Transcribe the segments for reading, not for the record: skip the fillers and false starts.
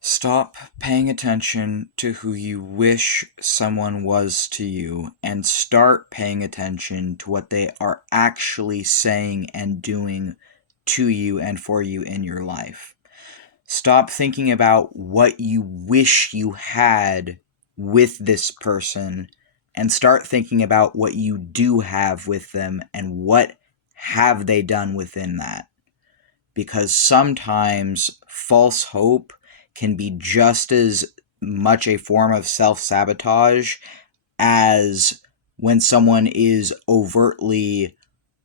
Stop paying attention to who you wish someone was to you and start paying attention to what they are actually saying and doing to you and for you in your life. Stop thinking about what you wish you had with this person and start thinking about what you do have with them and what have they done within that. Because sometimes false hope can be just as much a form of self-sabotage as when someone is overtly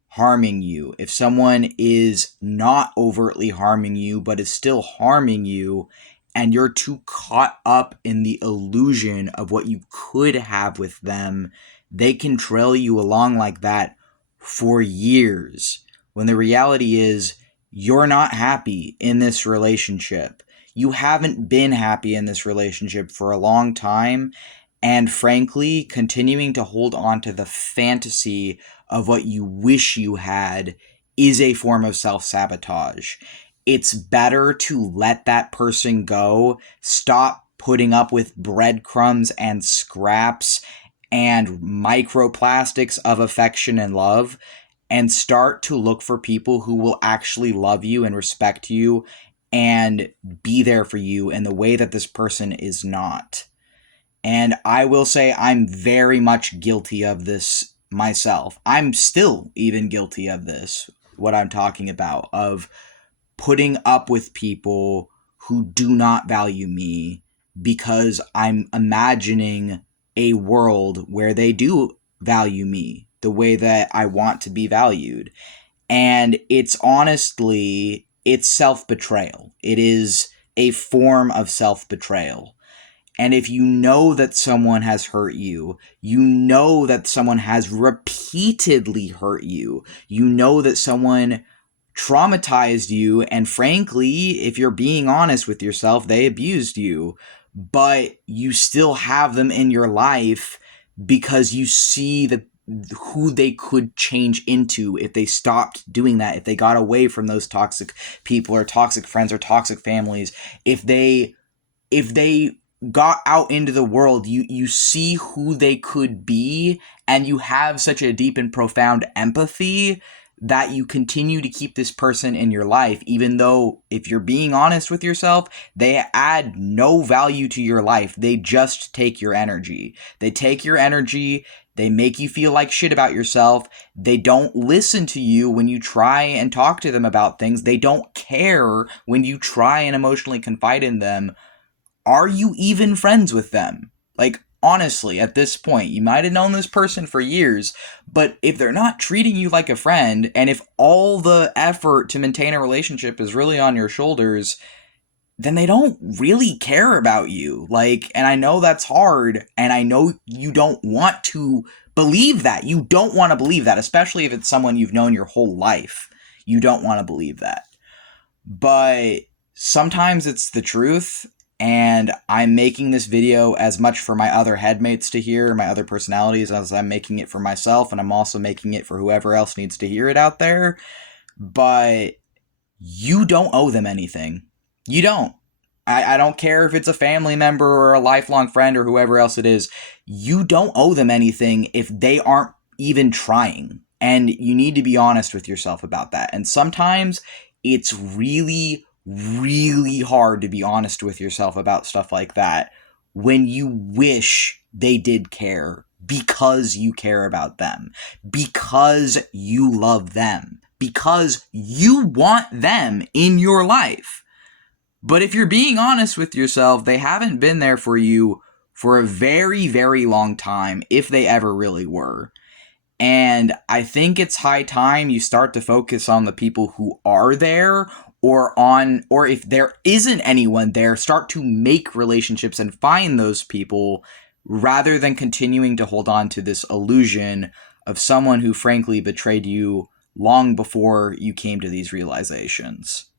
harming you. If someone is not overtly harming you, but is still harming you, and you're too caught up in the illusion of what you could have with them, they can trail you along like that for years. When the reality is, you're not happy in this relationship. You haven't been happy in this relationship for a long time. And frankly, continuing to hold on to the fantasy of what you wish you had is a form of self-sabotage. It's better to let that person go, stop putting up with breadcrumbs and scraps and microplastics of affection and love, and start to look for people who will actually love you and respect you and be there for you in the way that this person is not. And I will say I'm very much guilty of this myself. I'm still even guilty of this, what I'm talking about, of putting up with people who do not value me because I'm imagining a world where they do value me the way that I want to be valued. And it's honestly, it's self-betrayal. It is a form of self-betrayal. And if you know that someone has hurt you, you know that someone has repeatedly hurt you, you know that someone traumatized you, and frankly, if you're being honest with yourself, they abused you, but you still have them in your life because you see who they could change into if they stopped doing that, if they got away from those toxic people or toxic friends or toxic families, if they got out into the world, you see who they could be, and you have such a deep and profound empathy that you continue to keep this person in your life, even though, if you're being honest with yourself, they add no value to your life. They just take your energy. They take your energy. They make you feel like shit about yourself. They don't listen to you when you try and talk to them about things. They don't care when you try and emotionally confide in them. Are you even friends with them? Like, honestly, at this point, you might have known this person for years, but if they're not treating you like a friend, and if all the effort to maintain a relationship is really on your shoulders, then they don't really care about you. Like, and I know that's hard, and I know you don't want to believe that. You don't want to believe that, especially if it's someone you've known your whole life. You don't want to believe that. But sometimes it's the truth, and I'm making this video as much for my other headmates to hear, my other personalities, as I'm making it for myself, and I'm also making it for whoever else needs to hear it out there. But you don't owe them anything. You don't. I don't care if it's a family member or a lifelong friend or whoever else it is. You don't owe them anything if they aren't even trying. And you need to be honest with yourself about that. And sometimes it's really, really hard to be honest with yourself about stuff like that when you wish they did care because you care about them, because you love them, because you want them in your life. But if you're being honest with yourself, they haven't been there for you for a very, very long time, if they ever really were. And I think it's high time you start to focus on the people who are there, or if there isn't anyone there, start to make relationships and find those people rather than continuing to hold on to this illusion of someone who frankly betrayed you long before you came to these realizations.